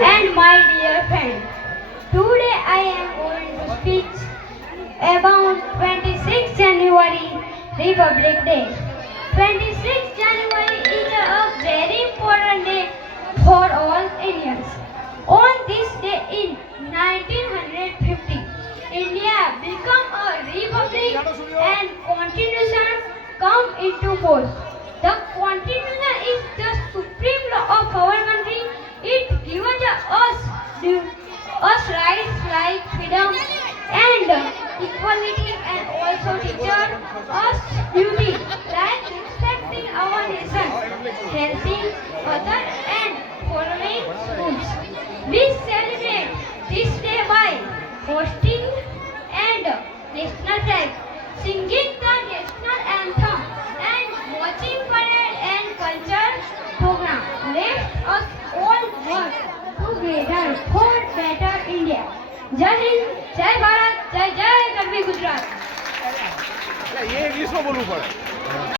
and my dear friend. Today I am going to speak about 26 January Republic Day. 26 January is a very important day for all Indians. On this day in 1950, India became a republic and constitution come into force. The constitution is the supreme law of our country. It gives us rights like freedom and equality, and also teaches us duty like respecting our nation, helping others and following rules. We celebrate this day by hosting and national flag, singing the national anthem, and watching parade and culture program. Let us all work together for better India. जय हिंद, जय भारत, जय जय गरवी गुजरात. ये English में बोलूं पड़े.